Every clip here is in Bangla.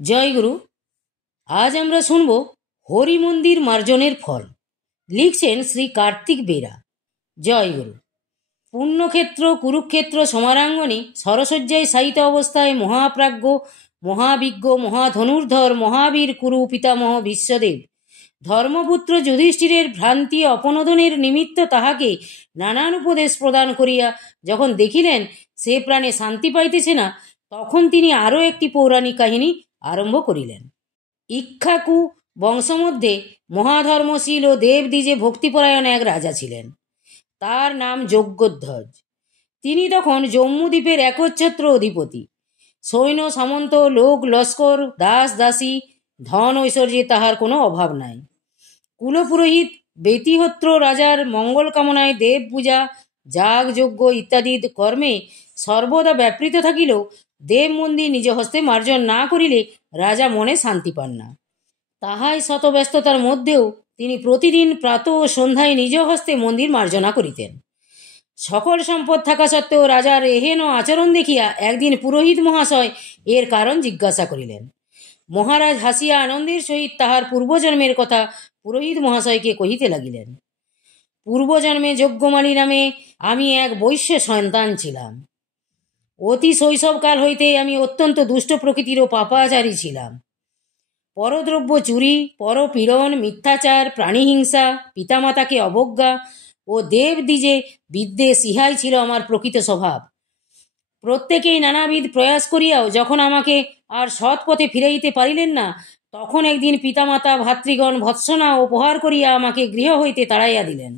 জয়গুরু। আজ আমরা শুনব হরি মন্দির মার্জনের ফল। লিখছেন শ্রী কার্তিক বেরা। জয়গুরু। পুণ্যক্ষেত্র কুরুক্ষেত্র সমারাঙ্গনে সরসজ্জায় শায়িত অবস্থায় মহাপ্রাজ্ঞ মহাবিজ্ঞ মহাধনুর্ধর মহাবীর কুরু পিতামহ বিশ্বদেব ধর্মপুত্র যুধিষ্ঠিরের ভ্রান্তি অপনোদনের নিমিত্ত তাহাকে নানান উপদেশ প্রদান করিয়া যখন দেখিলেন সে প্রাণে শান্তি পাইতেছে না, তখন তিনি আরও একটি পৌরাণিক কাহিনী আরম্ভ করিলেন। ইক্ষ্বাকু বংশমধ্যে মহাধর্মশীল ও দেবদ্বিজে ভক্তিপরায়ণ এক রাজা ছিলেন। তার নাম যজ্ঞধ্বজ। তিনি তখন জম্মুদ্বীপের একচ্ছত্র অধিপতি। সৈন্য সামন্ত লোক লস্কর দাস দাসী ধন ঐশ্বর্যে তাহার কোনো অভাব নাই। কুলপুরোহিত বেতিহোত্র রাজার মঙ্গল কামনায় দেব পূজা যাগ যজ্ঞ ইত্যাদি কর্মে সর্বদা ব্যাপৃত থাকিলেও দেব মন্দির নিজ হস্তে মার্জন না করিলে রাজা মনে শান্তি পান না। তাহাই শত ব্যস্ততার মধ্যেও তিনি প্রতিদিন প্রাতঃ ও সন্ধ্যায় নিজ হস্তে মন্দির মার্জনা করিতেন। সকল সম্পদ থাকা সত্ত্বেও রাজার এহেন আচরণ দেখিয়া একদিন পুরোহিত মহাশয় এর কারণ জিজ্ঞাসা করিলেন। মহারাজ হাসিয়া আনন্দের সহিত তাহার পূর্বজন্মের কথা পুরোহিত মহাশয়কে কহিতে লাগিলেন। পূর্বজন্মে যজ্ঞমালী নামে আমি এক বৈশ্য সন্তান ছিলাম। অতি শৈশবকাল হইতে আমি অত্যন্ত দুষ্ট প্রকৃতির ও পাপাচারী ছিলাম। পরদ্রব্য চুরি, পরপীড়ন, মিথ্যাচার, প্রাণীহিংসা, পিতামাতাকে অবজ্ঞা ও দেবদ্বিজে বিদ্বেষ ইহাই ছিল আমার প্রকৃত স্বভাব। প্রত্যেকেই নানাবিধ প্রয়াস করিয়াও যখন আমাকে আর সৎ পথে ফিরাইতে পারিলেন না, তখন একদিন পিতামাতা ভাতৃগণ ভৎসনা ও প্রহার করিয়া আমাকে গৃহ হইতে তাড়াইয়া দিলেন।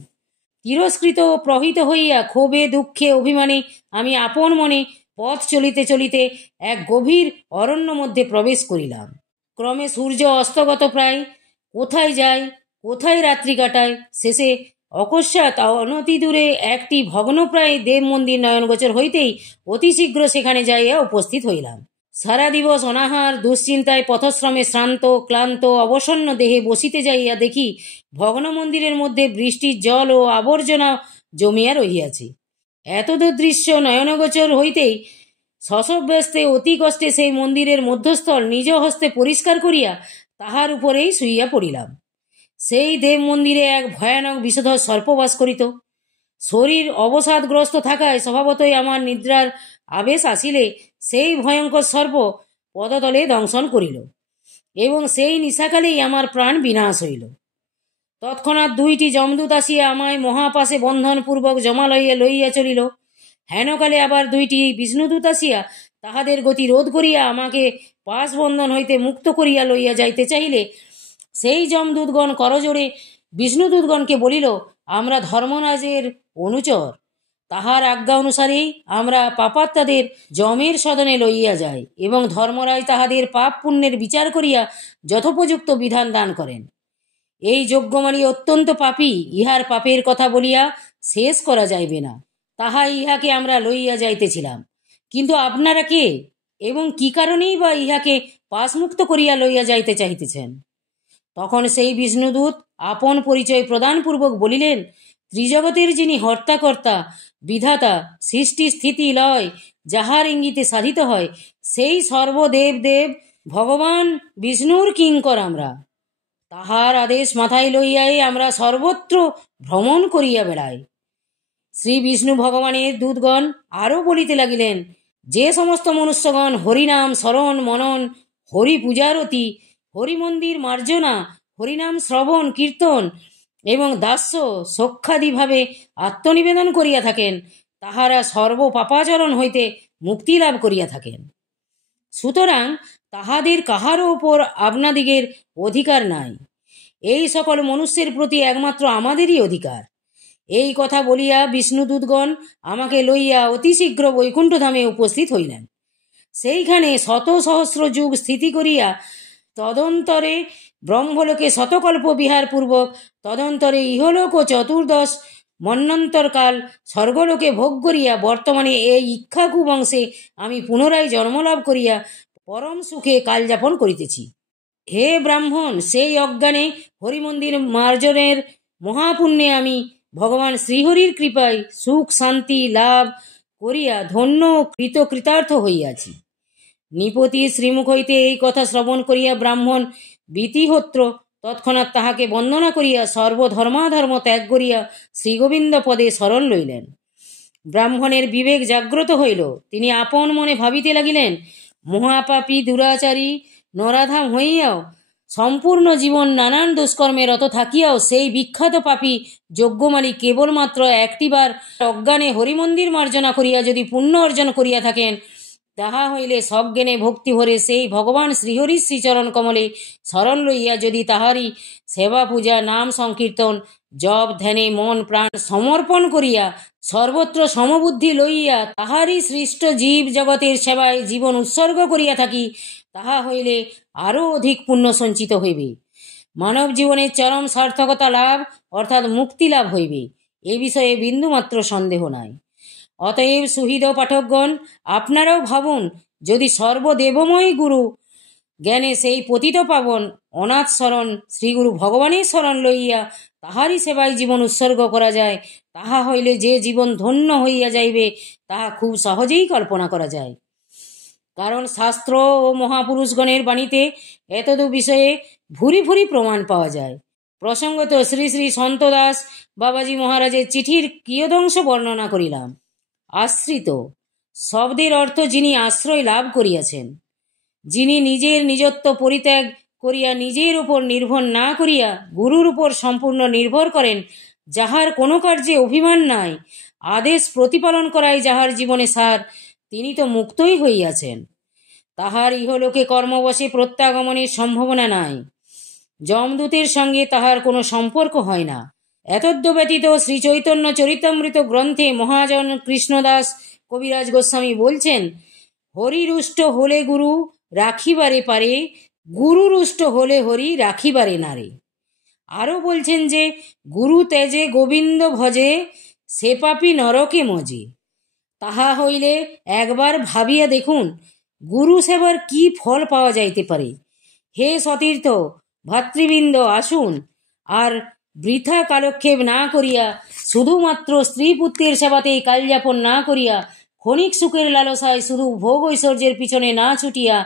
তিরস্কৃত ও প্রহিত হইয়া ক্ষোভে দুঃখে অভিমানে আমি আপন মনে পথ চলিতে চলিতে এক গভীর অরণ্য মধ্যে প্রবেশ করিলাম। ক্রমে সূর্য অস্তগত প্রায়। কোথায় যায় কোথায় রাত্রি কাটায়, শেষে অকস্মাৎ অনতি দূরে একটি ভগ্নপ্রায় দেব মন্দির নয়নগোচর হইতেই অতি শীঘ্র সেখানে যাইয়া উপস্থিত হইলাম। সারা দিবস অনাহার দুশ্চিন্তায় পথশ্রমে শ্রান্ত ক্লান্ত অবসন্ন দেহে বসিতে যাইয়া দেখি ভগ্ন মন্দিরের মধ্যে বৃষ্টির জল ও আবর্জনা জমিয়া রহিয়াছে। এতদূর দৃশ্য নয়নগোচর হইতেই শশব্যস্তে অতি কষ্টে সেই মন্দিরের মধ্যস্থল নিজ হস্তে পরিষ্কার করিয়া তাহার উপরেই শুইয়া পড়িলাম। সেই দেব মন্দিরে এক ভয়ানক বিষধর সর্প বাস করিত। শরীর অবসাদগ্রস্ত থাকায় স্বভাবতই আমার নিদ্রার আবেশ আসিলে সেই ভয়ঙ্কর সর্প পদতলে দংশন করিল এবং সেই নিশাকালেই আমার প্রাণ বিনাশ হইল। তৎক্ষণাৎ দুইটি যমদূত আসিয়া আমায় মহাপাশে বন্ধনপূর্বক জমালয়ে লইয়া চলিল। হেনকালে আবার দুইটি বিষ্ণুদূত আসিয়া তাহাদের গতি রোধ করিয়া আমাকে পাশবন্ধন হইতে মুক্ত করিয়া লইয়া যাইতে চাইলে সেই যমদূতগণ করজোড়ে বিষ্ণুদূতগণকে বলিল, আমরা ধর্মরাজের অনুচর, তাহার আজ্ঞা অনুসারেই আমরা পাপাত্মাদের যমের সদনে লইয়া যাই এবং ধর্মরাজ তাহাদের পাপ পুণ্যের বিচার করিয়া যথোপযুক্ত বিধান দান করেন। এই যজ্ঞমালী অত্যন্ত পাপী, ইহার পাপের কথা বলিয়া শেষ করা যাইবে না, তাহাই ইহাকে আমরা লইয়া যাইতেছিলাম। কিন্তু আপনারা কে এবং কি কারণেই বা ইহাকে পাশমুক্ত করিয়া লইয়া যাইতে চাইতেছেন? তখন সেই বিষ্ণুদূত আপন পরিচয় প্রদানপূর্বক বলিলেন, ত্রিজগতের যিনি হর্তাকর্তা বিধাতা সৃষ্টি স্থিতি লয় যাহার ইঙ্গিতে সাধিত হয়, সেই সর্বদেব দেব ভগবান বিষ্ণুর কিঙ্কর আমরা। তাহার আদেশ মাথায় লইয়াই আমরা সর্বত্র ভ্রমণ করিয়া বেড়াই। শ্রী বিষ্ণু ভগবানের দূতগণ আরও বলিতে লাগিলেন, যে সমস্ত মনুষ্যগণ হরিনাম স্মরণ মনন, হরি পূজারতি, হরিমন্দির মার্জনা, হরিনাম শ্রবণ কীর্তন এবং দাস্য সখ্যাদিভাবে আত্মনিবেদন করিয়া থাকেন, তাহারা সর্বপাপাচরণ হইতে মুক্তি লাভ করিয়া থাকেন। সুতরাং তাহাদের কাহারও ওপর আপনাদিগের অধিকার নাই। এই সকল মনুষ্যের প্রতি একমাত্র আমাদেরই অধিকার। এই কথা বলিয়া বিষ্ণুদূতগণ আমাকে লইয়া অতি শীঘ্র বৈকুণ্ঠধামে উপস্থিত হইলেন। সেইখানে শত সহস্র যুগ স্থিতি করিয়া তদন্তরে ব্রহ্মলোকে শতকল্প বিহারপূর্বক তদন্তরে ইহলোক ও চতুর্দশ মন্বন্তরকাল স্বর্গলোকে ভোগ করিয়া বর্তমানে এই ইক্ষ্বাকু বংশে আমি পুনরায় জন্মলাভ করিয়া পরম সুখে কালযাপন করিতেছি। হে ব্রাহ্মণ, সেই অজ্ঞানে হরিমন্দির মার্জনের মহাপুণ্যে আমি ভগবান শ্রীহরির কৃপায় সুখ শান্তি লাভ করিয়া ধন্য কৃতকৃতার্থ হইয়াছি। নৃপতির শ্রীমুখ হইতে এই কথা শ্রবণ করিয়া ব্রাহ্মণ বীতিহোত্র তৎক্ষণাৎ তাহাকে বন্দনা করিয়া সর্বধর্মাধর্ম ত্যাগ করিয়া শ্রীগোবিন্দ পদে শরণ লইলেন। ব্রাহ্মণের বিবেক জাগ্রত হইল। তিনি আপন মনে ভাবিতে লাগিলেন, মহাপাপী দুরাচারী নরাধাম হইয়াও সম্পূর্ণ জীবন নানান দুষ্কর্মে রত থাকিয়াও সেই বিখ্যাত পাপী যজ্ঞমালী কেবলমাত্র একটিবার অজ্ঞানে হরিমন্দির মার্জনা করিয়া যদি পুণ্য অর্জন করিয়া থাকেন, তাহা হইলে সজ্ঞানে ভক্তি ভরে সেই ভগবান শ্রীহরির শ্রীচরণ কমলে শরণ লইয়া যদি তাহারই সেবা পূজা নাম সংকীর্তন জপ ধ্যানে মন প্রাণ সমর্পণ করিয়া সর্বত্র সমবুদ্ধি লইয়া তাহারই সৃষ্ট জীব জগতের সেবায় জীবন উৎসর্গ করিয়া থাকি, তাহা হইলে আরও অধিক পুণ্য সঞ্চিত হইবে। মানব জীবনের চরম সার্থকতা লাভ অর্থাৎ মুক্তি লাভ হইবে, এ বিষয়ে বিন্দুমাত্র সন্দেহ নাই। অতএব সুহৃদ পাঠকগণ, আপনারাও ভাবুন, যদি সর্বদেবময় গুরু জ্ঞানে সেই পতিত পাবন অনাথ শরণ শ্রীগুরু ভগবানের শরণ লইয়া তাহারই সেবায় জীবন উৎসর্গ করা যায়, তাহা হইলে যে জীবন ধন্য হইয়া যাইবে তাহা খুব সহজেই কল্পনা করা যায়। কারণ শাস্ত্র ও মহাপুরুষগণের বাণীতে এতদ বিষয়ে ভুরি ভুরি প্রমাণ পাওয়া যায়। প্রসঙ্গত শ্রী শ্রী সন্ত দাস বাবাজি মহারাজের চিঠির কিয়দংশ বর্ণনা করিলাম। আশ্রিত শব্দের অর্থ যিনি আশ্রয় লাভ করিয়াছেন, যিনি নিজের নিজত্ব পরিত্যাগ করিয়া নিজের উপর নির্ভর না করিয়া গুরুর উপর সম্পূর্ণ নির্ভর করেন, যাহার কোনো কার্যে অভিমান নাই, আদেশ প্রতিপালন করাই যাহার জীবনে সার, তিনি তো মুক্তই হইয়াছেন। তাহার ইহলোকে কর্মবশে প্রত্যাগমনের সম্ভাবনা নাই। যমদূতের সঙ্গে তাহার কোনো সম্পর্ক হয় না। এতদ্য ব্যতীত শ্রী চৈতন্য চরিতামৃত গ্রন্থে মহাজন কৃষ্ণদাস কবিরাজ গোস্বামী বলছেন, হরিরুষ্ট হলে গুরু রাখিবারে পারে, গুরু রুষ্ট হলে হরি রাখিবারে নারে। আরও বলছেন যে, গুরু তেজে গোবিন্দ ভজে, সে পাপী নরকে মজে। তাহা হইলে একবার ভাবিয়া দেখুন, গুরু সেবার কি ফল পাওয়া যাইতে পারে। হে সতীর্থ ভাতৃবৃন্দ, আসুন আর বৃথা কালক্ষেপ না করিয়া, শুধুমাত্র স্ত্রী পুত্রের সেবাতেই কালযাপন না করিয়া, ক্ষণিক সুখের লালসায় শুধু ভোগ ঐশ্বর্যের পিছনে না ছুটিয়া,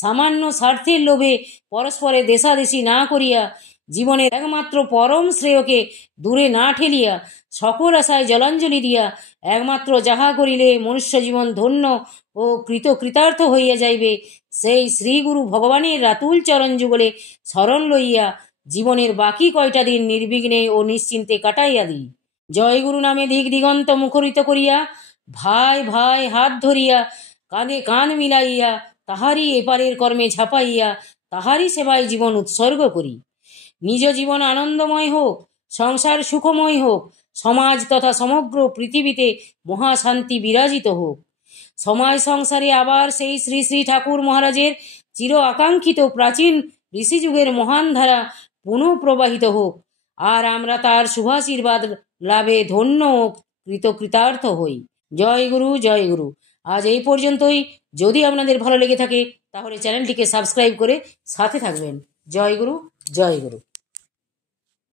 সামান্য স্বার্থের লোভে পরস্পরে দেশাদেশি না করিয়া, জীবনের একমাত্র পরম শ্রেয়কে দূরে না ঠেলিয়া, সকল আশায় জলাঞ্জলি দিয়া, একমাত্র যাহা করিলে মনুষ্য জীবন ধন্য ও কৃতার্থ হইয়া যাইবে, সেই শ্রীগুরু ভগবানের রাতুল চরণ যুগলে শরণ লইয়া জীবনের বাকি কয়টা দিন নির্বিঘ্নে ও নিশ্চিন্তে কাটাইয়া দিই। জয়গুরু নামে দিক দিগন্ত মুখরিত করিয়া, ভাই ভাই হাত ধরিয়া, কাঁধে কাঁধ মিলাইয়া, তাহারই এপারের কর্মে ঝাঁপাইয়া, তাহারই সেবায় জীবন উৎসর্গ করি। নিজ জীবন আনন্দময় হোক, সংসার সুখময় হোক, সমাজ তথা সমগ্র পৃথিবীতে মহাশান্তি বিরাজিত হোক। সমাজ সংসারে আবার সেই শ্রী শ্রী ঠাকুর মহারাজের চির আকাঙ্ক্ষিত প্রাচীন ঋষিযুগের মহান ধারা পুনঃ প্রবাহিত হোক, আর আমরা তার শুভাশীর্বাদ লাভে ধন্য ও কৃতার্থ হই। জয় গুরু, জয় গুরু। আজ এই পর্যন্তই। যদি আপনাদের ভালো লেগে থাকে তাহলে চ্যানেলটিকে সাবস্ক্রাইব করে সাথে থাকবেন। জয় গুরু, জয় গুরু।